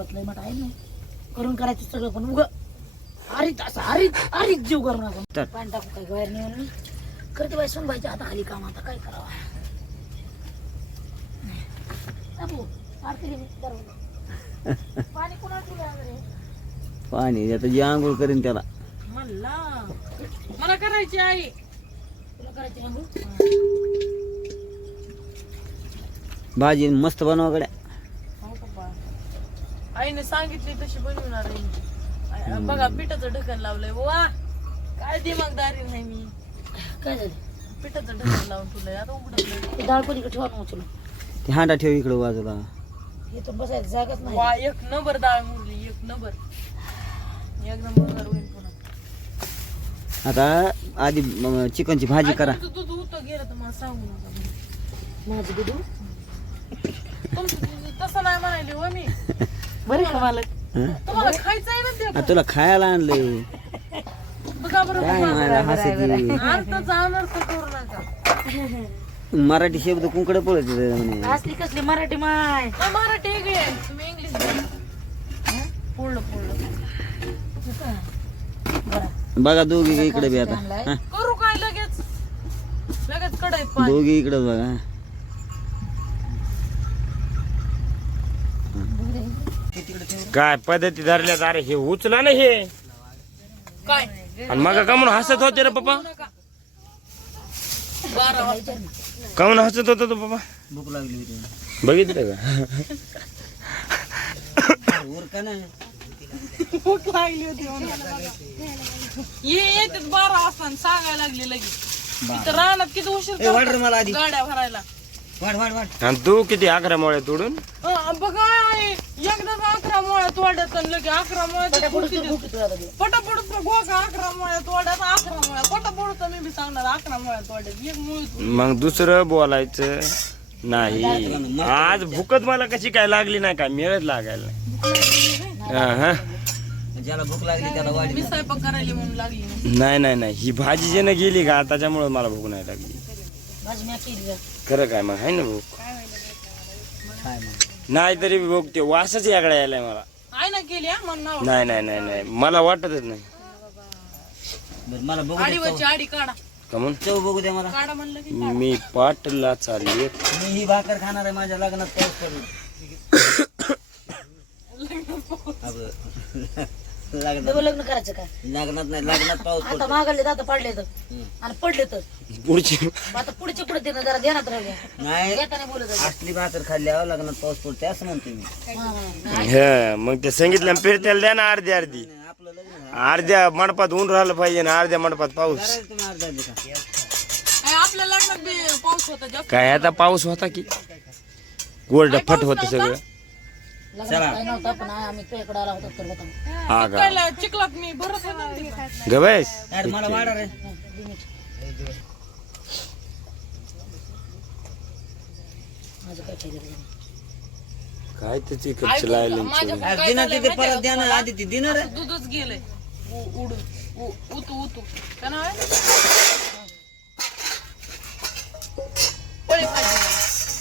मुलात लय मोठा आहे ना. करून करायचं सगळं पण उग. हरीत असं हरीत हरीत जीव करून तर. पाणी टाकू काय बाहेर नाही करते बाई सुनबाईच्या हाता खाली काम आता काय करावं. पाणी कोणाला आता जी आंघोळ करीन त्याला. मला. मला करायची आई. तुला करायची आंघोळ? भाजी मस्त बनवा गड्या. पप्पा आईने सांगितली तशी बनवणार आहे मी. बघा पिठाचं ढक्कन लावलंय. वा! काय दिमागदारी नाही मी. काय झालं? पिठाचं ढक्कन लावून ठेवलंय. आता उघडत ते डाळ कोणीकडे ठेवा ना उचलून? ते हांडा ठेव इकडे बाजूला. हे तर बसायचं जागाच नाही. वा एक नंबर डाळ मुरली एक नंबर. एक नंबर होईल पुन्हा. आता आधी म- चिकनची भाजी करा. तुमचं दूध उत गेलं तर मला सांगू नका. माझं दुधू? तुमचं दूध तसं नाही म्हणायली हो मी. बरे का मालक? तुम्हाला खायचं आहे ना ते आ, तुला खायला आणलंय. बघा बरं काय मला हसती अर्थाचा अनर्थ करू नका. मराठी शब्द कुंकडे पळत म्हणे. असली कसली मराठी माय? मराठी वेगळी आहे. तुम्ही इंग्लिश बघा दोघी इकडे बी आता. हा, करू काय लगेच? लगेच पाणी. दोघी इकडे बघा. काय पद्धती धरल्यात? अरे हे उचला ना हे. काय? आणि मग का म्हणून हसत होते रे पप्पा. बारा वाजता. का म्हणून हसत होता तो पप्पा. भूक लागली होती. बघितलं का? उरका ना भूक लागली होती म्हणून. ये येतात बारा वाजता आणि सांगायला लागली लगेच. इथं रानात किती उशीर ए, वाढ रे करतात मला आधी. गाड्या भरायला. आणि तू किती अकरा मोळ्या तोडून? अं, बघा एकदाच अकरा मुळ्यात वाढत आणि लगे अकरा मुळ्यात गोका अकरा मुळ्यात वाढत अकरा मुळ्यात पटापडत मी बी सांगणार अकरा मुळ्यात वाढत एक मुळी मग दुसरं बोलायचं नाही. आज भूकत मला कशी काय लागली नाही काय मिळत लागायला नाही. हा, हा. ज्याला भूक लागली त्याला वाढ मी स्वयंपाक करायला म्हणून लागली. नाही. नाही नाही. नाही ही भाजी जे गेली का? त्याच्यामुळे मला भूक नाही लागली. भाजी मी केली खरं काय मग? आहे ना भूक. काय मग. नाही तरी भूक ते वासच याकडे यायलाय मला. आई ना केली हा मन नाव. नाही नाही नाही नाही. मला वाटतच नाही. बरं मला बघू दे आडीवरची आडी काढा. कमून चव बघू द्या मला. काढा म्हणलं की मी पाटला चालली मी ही भाकर खाणार आहे माझ्या लग्नात पाऊस पडला. अगं, लग्न करायचं काय? लग्नात नाही लग्नात पाऊस आता पडतो मागले आता पडले तर आणि पडले तर पुढची आता पुढचे पुढे देणं जरा देण्यात राहिले नाही येताना बोलत होते. असली भाकर खाल्ल्यावर लग्नात पाऊस पडते असं म्हणतो मी. हा, हा. हा मग ते सांगितलं फिरत्याला द्या ना अर्धी अर्धी. नाही, आपलं लग्न आहे. अर्ध्या मंडपात ऊन राहिलं पाहिजे ना अर्ध्या मंडपात पाऊस. करायचं तुम्ही अर्धा अर्धी का? काय आपल्या लग्नात बी पाऊस होता जास्त. काय आता पाऊस होता की? गोल्ड फट होत सगळं. लग्नात काय नव्हतं पण आम्ही तुझ्याकडे आला होता तर हा का? काय चिखलात मी भरत होता ना तिकडं. गबेस अरे मला वाढा रे. माझं काय केलं नाही. काय त्याची कच्ची लायली माझ्या दिना तिथे परत द्या ना? आधी ती दिना रे. दूधच गेलंय. उ- उडून उ- उतू उतू. काय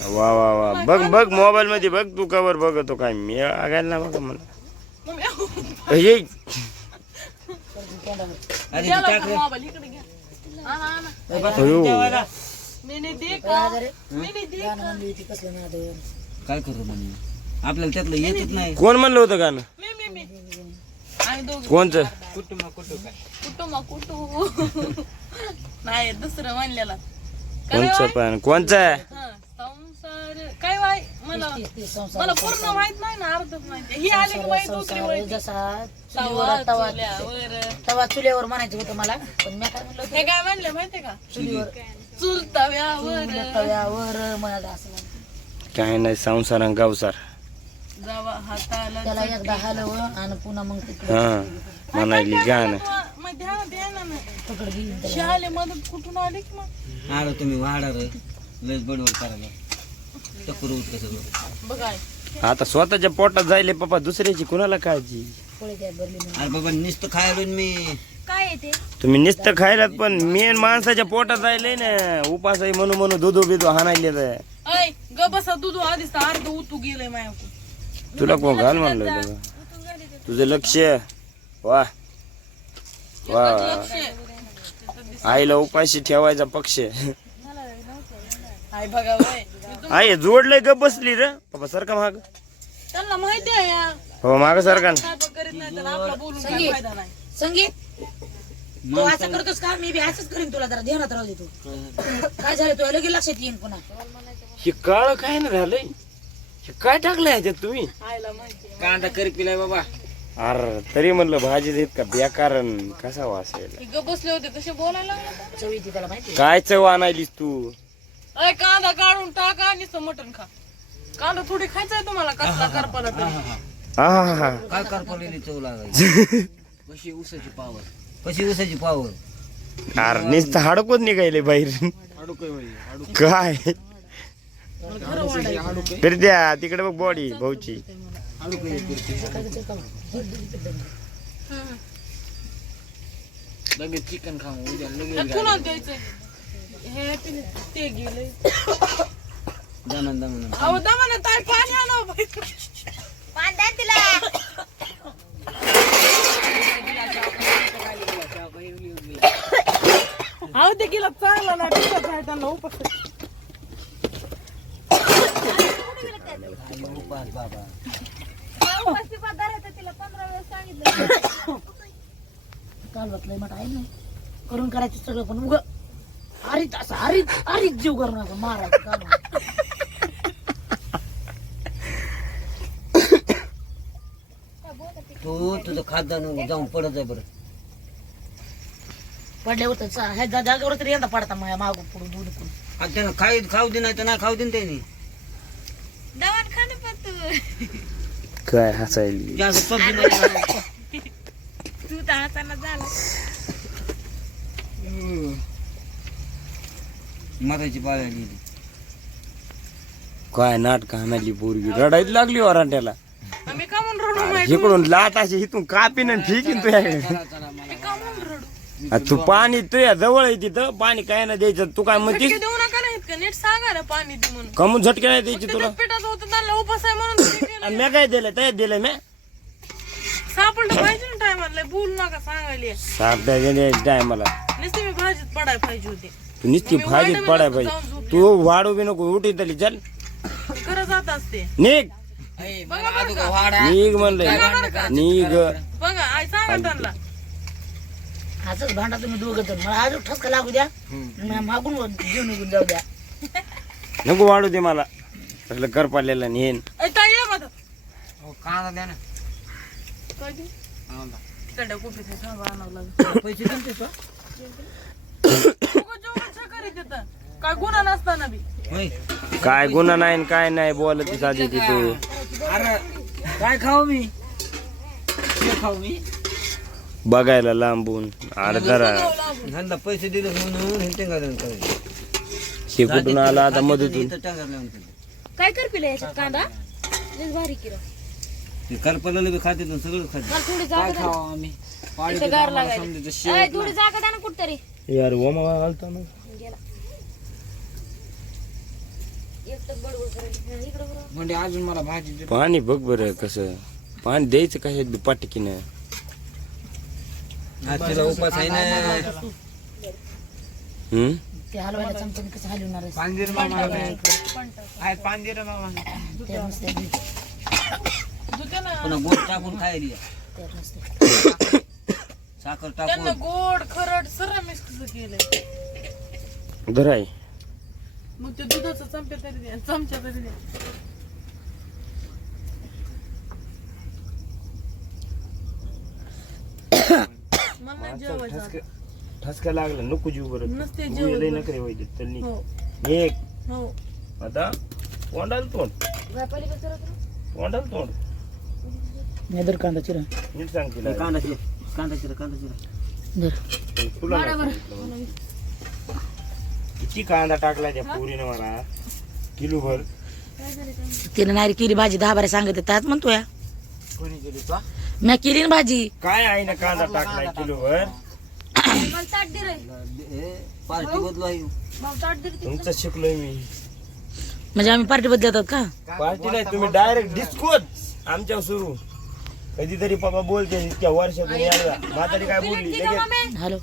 वा वा वा. बघ बघ मोबाईल मध्ये बघ तू कवर बघतो काय. मी आगायला ना बघा मला? हे. काय करू म्हणे आपल्याला त्यातलं येतच नाही. कोण म्हणलं होतं गाणं? मी मी मी. आणि दोघं कोणचं? कुटुंब कुटुंब. नाही दुसरं म्हणलेला. कोणचं पण? कोणचं? आहे हं, संसार काय वाय मला संसार पूर्ण माहीत नाही ना अर्धच माहिती ही आली की माहीत दुसरी संसार माहिती जसा तवा चुलीवर तवा चुल्यावर. तवा चुलीवर म्हणायचं होतं मला पण मी काय म्हणलं हे काय म्हणले माहितीये का? चुलीवर. चुल तव्यावर. तव्यावर असं म्हणते. काय नाही संसार आणि गावसार. जावा हाताला त्याला एकदा हलवं आणि पुन्हा मग तिकडे हा म्हणाली गाणं. मग ध्यान ध्यान पकड घेईन त्याला. शाले मदत कुठून आली की मग? आलो तुम्ही वाढा लस बडवड करायला. उठ सगळं? बघाय आता स्वतःच्या पोटात जायले पप्पा दुसऱ्याची कुणाला काळजी? पोळी भरली म्हणून. अरे बाबा नुसतं खायलो मी. काय येते तुम्ही नुसतं खायलात पण मेन माणसाच्या पोटात जायले ना उपास आहे म्हणून म्हणून दुधू बिधू हाणायले तर ऐ ग बसा दूध आधीच तर अर्ध उतू गेलंय माझ्याकडून. तुला कोण घाल म्हणलं होतं? का? तुझं लक्ष वा. वा. आईला उपाशी ठेवायचा पक्ष हाय बघा वय आई जोडलंय ग बसली रे. बाबा सारखा माग. त्यांना माहिती आहे हो माग सारखा. काय पण करीत नाही तर आपला बोलून काय फायदा नाही. संगीत. तू असं करतोस का? मी बी असंच करीन तुला जरा ध्यानात राहू दे तू. काय झालं तुला? लगेच लक्षात येईन पुन्हा. हे काळ काय ना झालंय? हे काय टाकलंय ह्याच्यात तुम्ही? माहिती आहे. कांदा करी पिलाय बाबा. अरे तरी म्हणलं भाजी देत का? बेकार अन कसा वास यायला. हे गप बसले होते कसे बोलायला लागले चव त्याला माहिती काय चव आणायलीस तू? अय कांदा काढून टाका आणि नुसतं मटण खा. कांदा थोडी खायचाय तुम्हाला कसला करपाला तरी. हा हा हा. काय करपलेली चव लागायची? कशी उसाची पावर? कशी उसाची पावर? अरे नुसतं हाडकोच निघायले बाहेर. काय? तर द्या तिकडे बघ बॉडी भाऊची. लगेच चिकन खाऊ उद्या हे कुणाला द्यायचंय. हे ते गेले. अहो ताई पाणी आणा बाई. अहो ते गेला चांगला नाही पिकत आहे त्यांना उपास उपास बाबा काल बसलंय मग आहे ना. करून करायचं सगळं पण उग. हरीत असं हरीत हरीत जीव करू नका मारायचं आहे. तू तुझं खाद्य जाऊन पडत आहे बरं. पडल्यावर ह्या जा- जागेवर तरी यंदा पडता माझ्या मागून पुढून पुढून आता त्यानं खाई खाऊ दे नाही तर नाही खाऊ दे ना त्यांनी. काय हसायली? जास्त पबजी मध्ये मरायची पाळी गेली. काय नाटक आणायली पोरगी. रडायला लागली वरांट्याला आम्ही का म्हणून रडू माहिती. इकडून लाट अशी इथून कापीन आणि फिकीन तुझ्याकडे मी का म्हणून रडू. आ, तू पाणी तुझ्या जवळ आहे तिथं. पाणी काय ना द्यायचं. तू काय म्हणतीस? झटके देऊ नका नाहीत का? नीट सांगा ना पाणी दे म्हणून. कमून झटके नाही द्यायची तुला? त्याच्यात पिठाचं होतं त्यांना उपास आहे म्हणून ते केलं. आणि मी काय दिलं? त्यात दिलं मी? सापडलं पाहिजे ना टायमाला. बोलू नका सांगायला सापडा टायमाला. नुसते मी भाजीत पडायला पाहिजे होते. तू नुसती भाजीत पडाय पाहिजे. तू वाढू बी नको उठी तरी चल. मी खरं जात असते. निघ. का? निघ म्हणलंय निघ. बघा आई सांगा त्यांना. असंच भांडा तुम्ही दोघं तर. मला अजून ठसका लागू द्या. मागून जीव निघून जाऊ द्या. नको वाढू दे मला. कसलं कर पाडलेला नेन ऐ, ताई ये कांदा द्या ना. थांबा आणावं लागेल. पैसे देतं. काय गुन्हा नसताना बी. काय गुन्हा नाही न काय नाही बोलत साधी ती तू. अरे काय खाऊ मी? काय खाऊ मी? बघायला लांबून अरे जरा ह्यांना पैसे दिले म्हणून? हे टेंगा देऊन करायचं. हे कुठून आला आता मधूतून इथं टांगा लावून ठेवले. काय कर पिला याच्यात कांदा? भारी ते बी खाते सगळं खाते. थोडी जागा आम्ही? गार लागायला. थोडी जागा द्या ना कुठतरी. यार ओमा आलता ना। म्हणजे अजून मला भाजी पाणी बघ बरं कसं. पाणी द्यायचं काय पाटकीनं तिला उपास आहे ना. हम्म? ते हलवायला चमच्याने कसं हलवणार आहेस? पांजीर मामा आहे. पांजीर मामा. ते नसते दुत्या ना पुन्हा गोड टाकून खायली. ते नसते साखर त्यांना टाकून गोड खरड सर्व मिक्स कसं केलंय? धराय मग ते दुधाचं चमचा तरी द्या चमचा तरी द्या. मला नाही जेवायचं आता. ठसका लागला नको जीव बरं. नसते तू जेवण लय बरं. नखरे व्हायचे तर नी. हो. एक. हो. आता तोंडाल तोंड. तोंडाल तोंड. नाही कांदा चिरा. नीट सांग तिला. कांदा चिरा कांदा चिरा. किती कांदा टाकला त्या पोरीनं मला किलो भर. तिने नाही केली भाजी दहा बारा सांगत त्याच म्हणतो या कोणी केली तू? मी केली ना भाजी. काय आहे ना कांदा टाकलाय किलो भर? पार्टी बदलू आहे तुमचं शिकलोय मी. म्हणजे आम्ही पार्टी बदलतात का? पार्टी नाही तुम्ही डायरेक्ट डिस्कोच आमच्या सुरू. कधीतरी पप्पा बोलते इतक्या वर्षातून यायला म्हातारी काय बोलली? लगेच. हॅलो.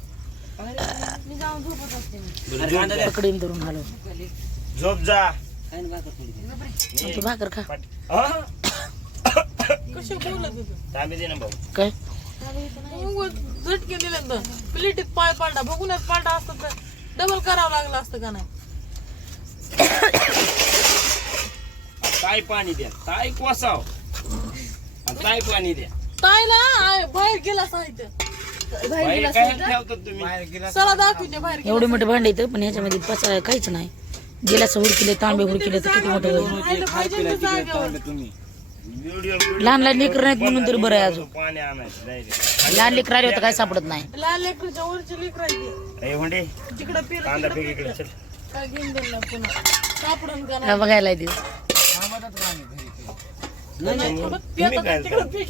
मी जाऊन झोपत असते. मी. अरे कांदा द्या. पकडीन धरून हॅलो. झोप जा. काय भाकर थोडी. तू भाकर खा. पाट-? कशी बोलत होते? तांबे दे ना भाऊ. काय? झटके दिले तर प्लेटीत पाय बघूनच पाडला असतं तर डबल करावं लागलं असतं का नाही? ताई पाणी द्या. ताई कोसाव. ताई पाणी द्या ताईला आय बाहेर गेला साहित्य. बाहेर काय ठेवतात तुम्ही? चला दाखवते बाहेर गेला एवढे मोठे भांडे येतं पण ह्याच्यामध्ये पचायला काहीच नाही. गेल्याचं हुडकिले तांबे हुडकिले तर किती मोठं होईल? खायला पाहिजे ना जागेवर व्हिडिओ लहान लहान लेकर नाहीत म्हणून तरी बरं आहे अजून. पाणी आणायचं direct. लहान लेकर आले होतं काय सापडत नाही. लाल लेकरच्या वरची लेकरायची ए जिकडे पिलं कांदा फेक इकडे चल. काय घेऊन दिलं पुन्हा? सापडून का काय बघायला येते तुम्ही काय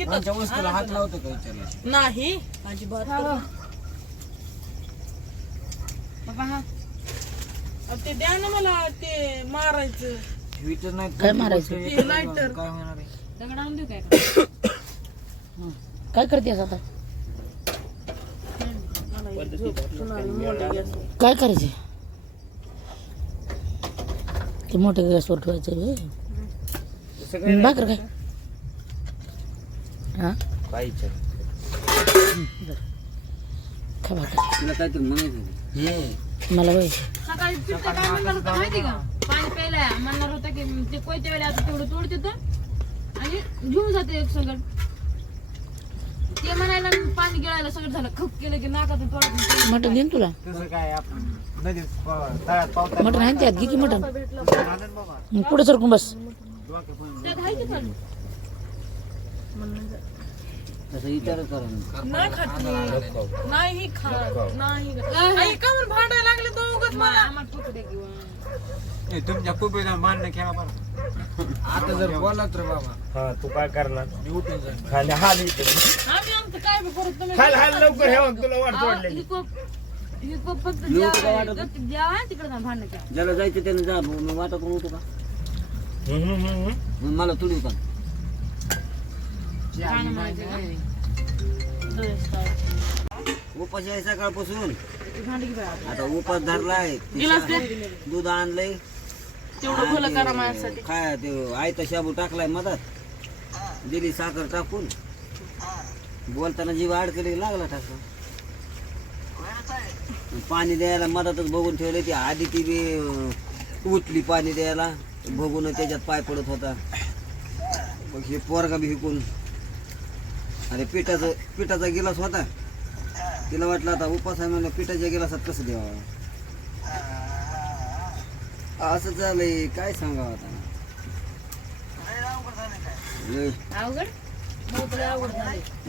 आमच्या वस्तूला हात लावतो का विचारलं? नाही. अजिबात. अब ते द्या ना मला ते मारायचं. विचार नाही काय मारायचं? ते काय होणार आहे? काय? करतेस आता? काय करायचे? ते मोठ्या गॅसवर ठेवायचं. भाकर काय? हा? काय इच्छा. खा भाकर. तुला काहीतरी म्हणायचं होतं. मला वय. सकाळी पित्त काय म्हणणार होता माहिती का? पाणी प्यायला म्हणणार होता की ते कोयत्या वेळेला आता तेवढं तोडते तर आणि घेऊन जाते एक सगळं. ते म्हणायला पाणी गिळायला सगळं झालं. खप केलं की नाकातून तोडत मटण देईन तुला? मटण आहे त्यात घे की मटण. बाबा. पुढे सरकून बस. त्यात आहे की चालू तसं विचारच करा ना. नाही खात मी. नाही खात. नाही. आई का म्हणून भांडायला लागले तो मला? तुमच्या खूप मान्य केला बरं. आता जर बोलला तर बाबा. हा तू काय करणार? मी उठून जाईन. खाली हाल इथे. आम्ही आमचं काय बी तुम्ही हाल हाल लवकर हे बघ, तुला वाट का वाटत? तिकडे भांडण ज्याला जायचं त्यानं जा भाऊ मी वाटत उठू का? हम्म, हम्म, हम्म, हम्म. मग मला तुडू का उपास आहे सकाळपासून आता उपास धरलाय गिलास दे. दूध आणलंय. तेवढं भलं करा माझ्यासाठी. काय ते आयता शाबू टाकलाय मधात. दिली साखर टाकून. बोलताना जीव अडकली लागला टाका पाणी द्यायला मधातच बघून ठेवले ती. आधी ती बी अं, पाणी द्यायला. बघून त्याच्यात पाय पडत होता. मग हे पोरगा बी हिकून अरे पिठाचं पिठाचा गिलास होता. तिला वाटलं आता उपास आहे म्हणलं पिठाच्या गिलासात कसं द्यावं? असं झालंय काय सांगावं आता. अवघड?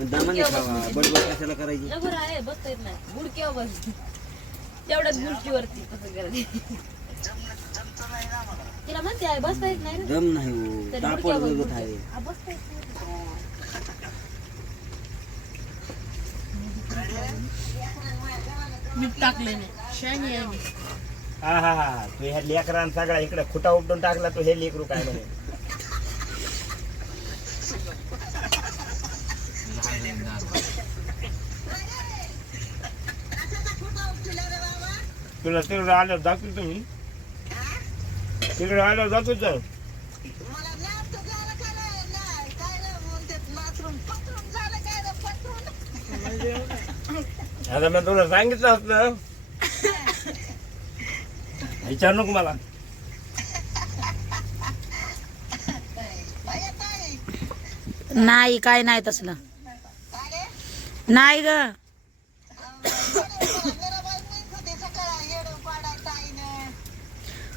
दमाने खावा. बडबड कशाला करायची? जबर आहे बसता येत नाही. गुडक्यावर बस तेवढ्याच कसं करायचं? तिला म्हणते आहे बसता येत नाही. दम नाही हो. तरी तापड गुडघ्यावर बघत बसते. आहे. बसता येत नाही. मीठ टाकले आहे मी. हा हा हा. तू ह्या लेकरान सगळा इकडे खुटा उपटून टाकला तो हे लेकरू काय म्हणे? तुला तिकडे आल्यावर दाखवतो तुम्ही. तिकडे आल्यावर जातो तर. आता मी तुला सांगितलं असतं. विचार नको मला. नाही काय नाही तसलं. नाही ग.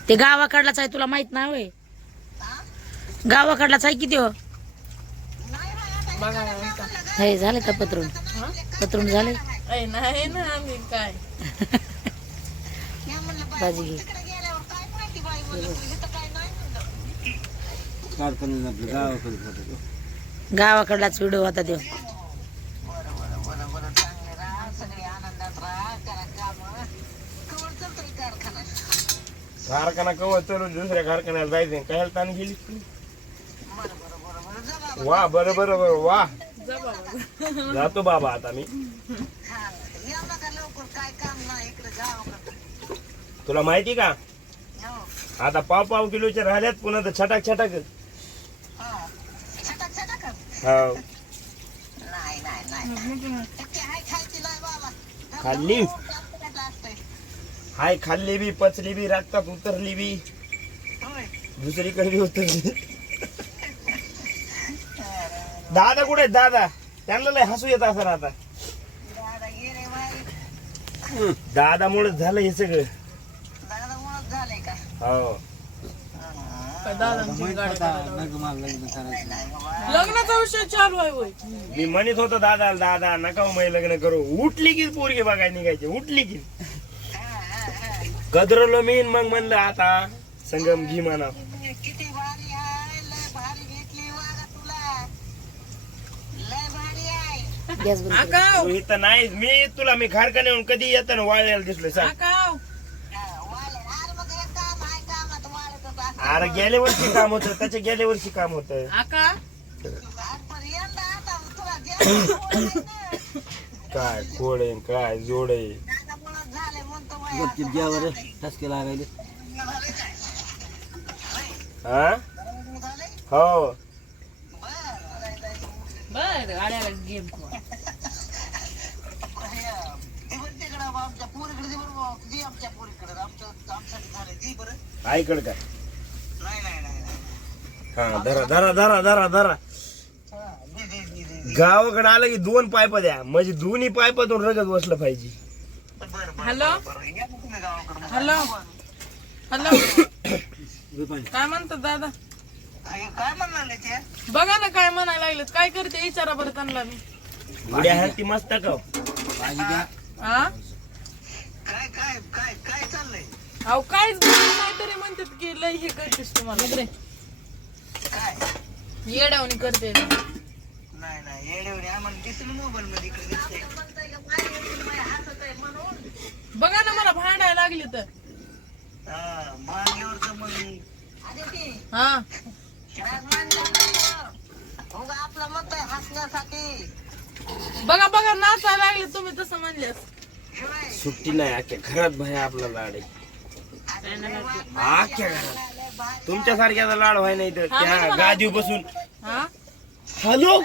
ते गावाकडलाच आहे तुला माहीत नाही होय गावाकडलाच आहे किती हो? ना. हे झाले का पत्रून? पत्रून झाले? ऐ, नाही ना आम्ही काय? भाजी घे. गावाकडलाच व्हिडिओ होता तो. कारखाना कवच चलून दुसऱ्या कारखान्याला जायचं काय ताण गेली. तू वा बरं बरं बरं वा. जातो बाबा आता मी. तुला माहिती का? आता पाव पाव किलोचे राहिल्यात पुन्हा तर छटाक छटाक. हो खाल्ली? हाय खाल्ली बी पचली बी रक्तात उतरली बी. दुसरीकडे उतरली. दादा कुठे आहेत? दादा. त्यांना लय हसू येत असं आता. दादा मुळे झालं हे सगळं. हो. लग्नाचा विषय चालू आहे होय. मी म्हणत होतो दादा दादा नका हो मै लग्न करू. उठली की पोरगी बघायला निघायची उठली की. गदरलो मी मग म्हणलं आता संगम घी म्हणा. गॅस बंद आकाव. तू इथं नाहीच मी तुला मी खारका नेऊन कधी येताना वाळलेला दिसलोय सांग. आकाव. अरे गेल्या वर्षी काम होतं. त्याच्या गेल्या वर्षी काम होतं. आका. काय कोड आहे काय जोड आहे. गपचिप घ्यावर ठसके लागायले. हा? हो. बर गाड्याला गेम आईकड काय? हा धरा धरा धरा धरा धरा. गावाकडे आलं की दोन पायप द्या. म्हणजे दोन्ही पायपातून रगत बसलं पाहिजे. हॅलो? हॅलो? हॅलो? काय म्हणतात दादा? बघा ना काय म्हणायला लागलेत. काय करते? विचारा बरं त्यांना मी. उड्या हात ती मस्त का हा? अहो काहीच बोलत नाही तरी म्हणतात की लय हे करतेस तुम्हाला येड्यावणी करते. बघा ना मला भांडायला लागली तर. हा बघा बघा नाचायला लागले तुम्ही तसं म्हणल्यास. सुट्टी नाही अख्ख्या घरात भाई आपला लाड आहे. अख्ख्या घरात. तुमच्या सारख्याचा लाड व्हाय नाही तर त्या गादीव बसून हॅलो?